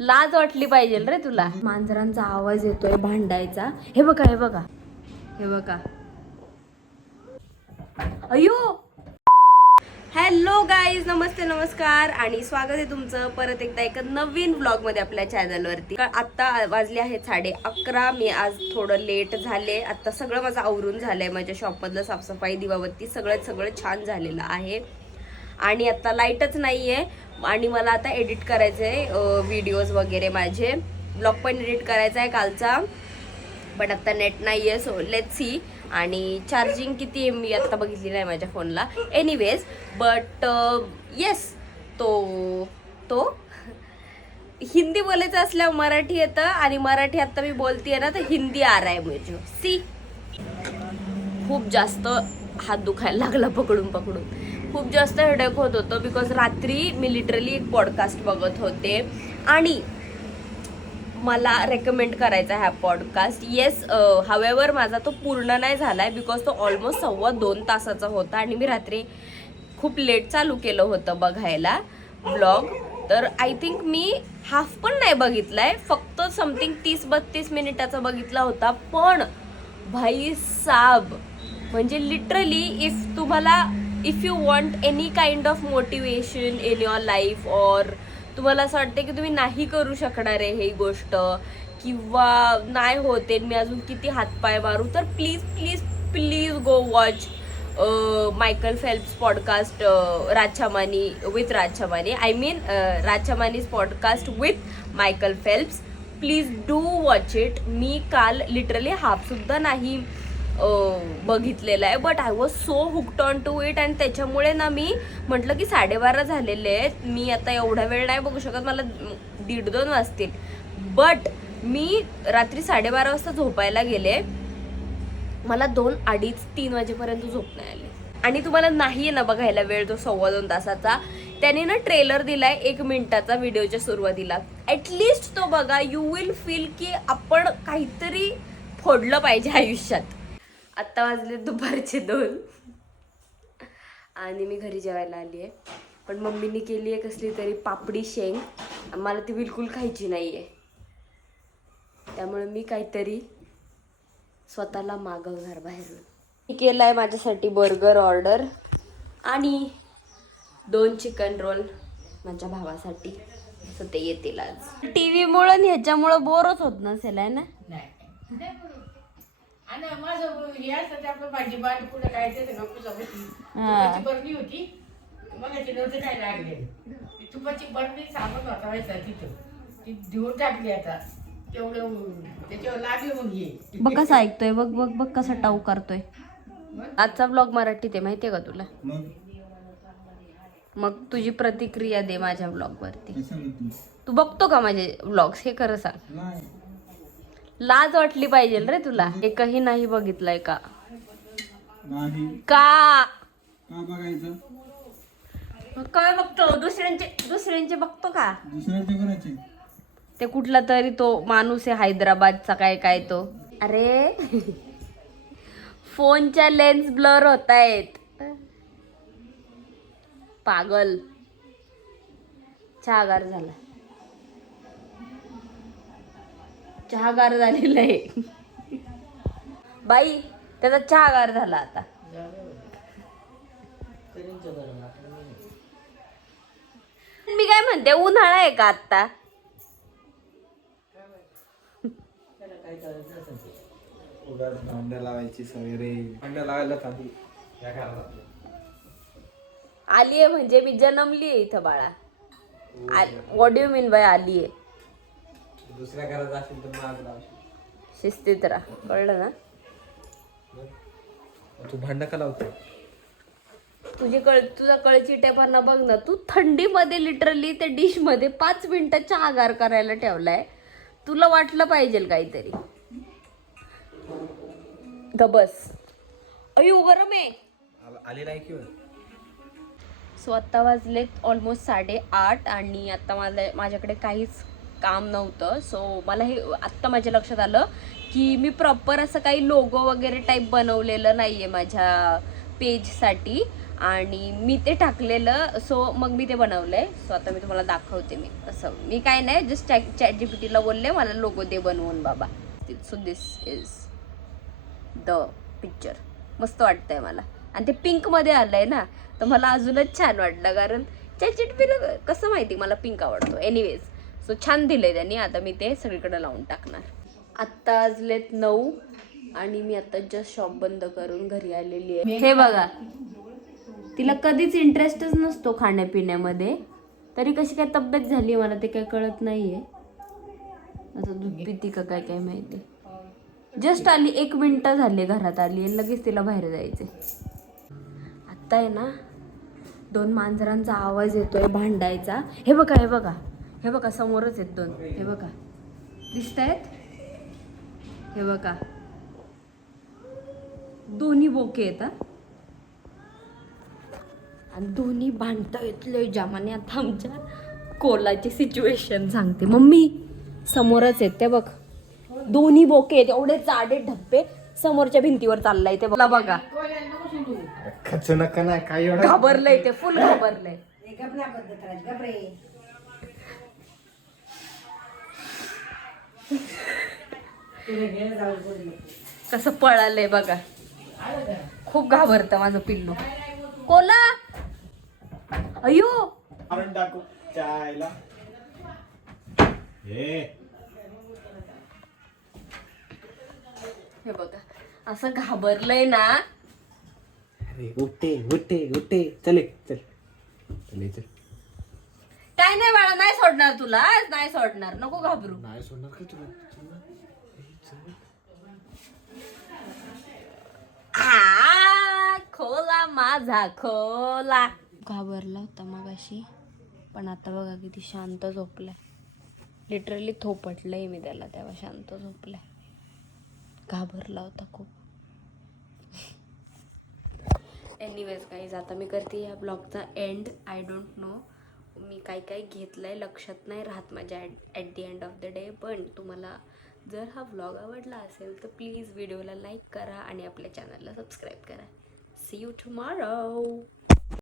लाज वाटली पाहिजे रे तुला. मांजरांचा आवाज येतोय भांडायचा. हे बघा हे बघा हे बघा. अयो. हॅलो गाईज, नमस्ते नमस्कार आणि स्वागत आहे तुमचं परत एकदा एका नवीन व्लॉग मध्ये आपल्या चॅनलवरती. आता वाजले आहेत 11:30. मी आज थोडं लेट झाले. आता सगळं माझं आवरून झालंय. माझ्या शॉपमधलं साफसफाई, दिवाबत्ती सगळं छान झालेलं आहे. आणि आता लाईटच नाहीये आणि मला आता एडिट करायचंय व्हिडिओज वगैरे. माझे ब्लॉग पण एडिट करायचा आहे कालचा, बट आता नेट नाहीये. So let's see. आणि चार्जिंग किती आहे मी आता बघितली नाही माझ्या फोनला. एनिवेज बट येस, तो हिंदी बोलायचं असल्यावर मराठी येतं आणि मराठी आता मी बोलतीये ना तर हिंदी आ रहा है मुझे. सी खूप जास्त हात दुखायला लागला पकडून पकडून. खूप जास्त हेडेक होत होतं बिकॉज रात्री मी लिटरली एक पॉडकास्ट बघत होते आणि मला रेकमेंड करायचा हा पॉडकास्ट. येस, हावेवर माझा तो पूर्ण नाही झालाय बिकॉज तो ऑलमोस्ट 2.25 तासाचा होता आणि मी रात्री खूप लेट चालू केलं होतं बघायला ब्लॉग. तर आय थिंक मी हाफ पण नाही बघितलाय, फक्त समथिंग 30-32 मिनिटाचा बघितला होता. पण भाई साब, म्हणजे literally if you want any kind of motivation in your life, और तुम्हाला असं वाटतं की तुम्ही नाही करू शकणार आहे ही गोष्ट किंवा नाही होते, मी अजून किती हातपाय मारू, तर please please please go watch Michael Phelps podcast राजछमानी with राजछमानी. I mean राजछमानीज podcast with Michael Phelps. Please do watch it. मी काल लिटरली हाफसुद्धा नाही बघितलेलं आहे, but I was so hooked on to it. आणि त्याच्यामुळे ना मी म्हटलं की 12:30 झालेले आहेत, मी आता एवढा वेळ नाही बघू शकत, मला 1:30-2 वाजतील. बट मी रात्री 12:30 वाजता झोपायला गेले. मला 2, 2:30, 3 वाजेपर्यंत झोप नाही आली. आणि तुम्हाला नाहीये ना बघायला वेळ तो 2.25 तासाचा, त्याने ना ट्रेलर दिलाय 1 मिनिटाचा व्हिडिओच्या सुरुवातीला. ॲटलिस्ट तो बघा. यू विल फील की आपण काहीतरी फोडलं पाहिजे आयुष्यात. आत्ता वाजले दुपारचे 2 आणि मी घरी जेवायला आली आहे. पण मम्मीने केली आहे कसली तरी पापडी शेंग, मला ती बिलकुल खायची नाही आहे. त्यामुळे मी काहीतरी स्वतःला मागवणार बाहेरून. मी केलं आहे माझ्यासाठी बर्गर ऑर्डर आणि 2 चिकन रोल माझ्या भावासाठी. सो ते येतील आज. टीव्हीमुळं आणि ह्याच्यामुळं बोरच होत नसेल आहे ना. आणि माझं यासाठी आपलं भाजी बाटी पुढे काय ते तुपाची बरणी होती. मगाची नव्हते काय लागले, तुपाची बरणी साबण वाचावायचा तिथं, ती धुवून टाकली आता. तेवढं त्याच्यावर लागली मग ये बघ कसा ऐकतोय, बघ बघ बघ कसा टाऊ करतोय. आजचा ब्लॉग मराठीत आहे माहितीये का तुला? मग तुझी प्रतिक्रिया दे माझ्या ब्लॉग वरती. तू बघतो का माझे ब्लॉग्स? हे खरं सांग. लाज वाटली पाहिजे रे तुला. एकही नाही बघितलंय का? का बघायचं? काय बघतो? दुसऱ्यांचे बघतो का? दुसऱ्याचे करायचे. ते कुठला तरी तो माणूस आहे हैदराबादचा, काय तो. अरे फोनच्या लेन्स ब्लर होत आहेत. पागल. चहागार झाला, चहागार झालेला आहे बाई. त्याचा चहागार झाला आता. मी काय म्हणते, उन्हाळा आहे का आता? भांड्या लावायची सवय रे. भांड्या लावायला आली आहे म्हणजे मी जन्मली आहे इथं बाळा. What do you mean by आली आहे? दुसऱ्या घरात असेल तर माग लावशील. शिस्तीत राहा, कळलं ना? तू भांडा का लावतो? तुझा कळची टेपांना बघ ना. तू थंडीमध्ये लिटरली त्या डिश मध्ये 5 मिनिटं चहा गार करायला ठेवलाय. तुला वाटलं पाहिजे काहीतरी. गबस. अयो गरम आहे. आली नाही किंवा. सो आत्ता वाजलेत ऑलमोस्ट 8:30 आणि आता माझ्याकडे काहीच काम नव्हतं. सो मला हे आत्ता माझ्या लक्षात आलं की मी प्रॉपर असं काही लोगो वगैरे टाईप बनवलेलं नाही आहे माझ्या पेजसाठी. आणि मी ते टाकलेलं. सो मग मी ते बनवलंय. सो आता मी तुम्हाला दाखवते. मी असं मी काय नाही, जस्ट ChatGPT बोलले मला लोगो दे बनवून बाबा. So this is the picture. मस्त वाटतंय मला. आणि ते पिंक मध्ये आलंय ना, तर मला अजूनच छान वाटलं, कारण ChatGPT कसं माहिती मला पिंक आवडतो. एनिवेज, सो छान दिलंय त्यांनी. आता मी ते सगळीकडे लावून टाकणार. आत्ता वाजलेत 9 आणि मी आता जस्ट शॉप बंद करून घरी आलेली आहे. हे बघा, तिला कधीच इंटरेस्टच नसतो खाण्यापिण्यामध्ये, तरी कशी काय तब्येत झाली मला ते काय कळत नाहीये. आता दूध पिती का काय काय माहिती. जस्ट आली, 1 मिनिट झाली घरात आली, लगेच तिला बाहेर जायचे. आत्ता आहे ना 2 मांजरांचा आवाज येतोय भांडायचा. हे बघा हे बघा हे बघा, समोरच आहेत 2. हे बघा, दिसत आहेत. हे बघा, दोन्ही बोके आहेत आणि दोन्ही भांडतायत लय जामाने. आता आमच्या कोलाची सिच्युएशन सांगते. मम्मी समोरच आहेत ते बघ, दोन्ही बोके आहेत, एवढे जाडे ढप्पे, समोरच्या भिंतीवर चाललाय ते बघा. खचू नका ना, काय एवढं घाबरलंय ते, फुल घाबरलंय. कसं पळालंय बघा. खूप घाबरतं माझं पिल्लू. कोला अयो मारून टाकू चायला. हे बघा, असं घाबरलंय ना. अरे उठे उठे उठे, चले चल चले चल. काय नाही बाळा, नाही सोडणार तुला, नाही सोडणार, नको घाबरू. नाही सोडणार का तुला? खोला माझा खोला. घाबरला होता मगाशी, पण आता बघा किती शांत झोपलाय. लिटरली थोपटलंय मी त्याला, तेव्हा शांत झोपलाय. घाबरला होता खूप. एनिवेज गाईज, आता मी करते या ब्लॉगचा एंड. आय डोंट नो मी काय काय घेतलंय, लक्षात नाही राहत माझ्या at the end of the day. पण तुम्हाला जर हा व्लॉग आवडला असेल तर प्लीज व्हिडिओला लाईक करा आणि आपल्या चॅनलला सबस्क्राईब करा. See you tomorrow.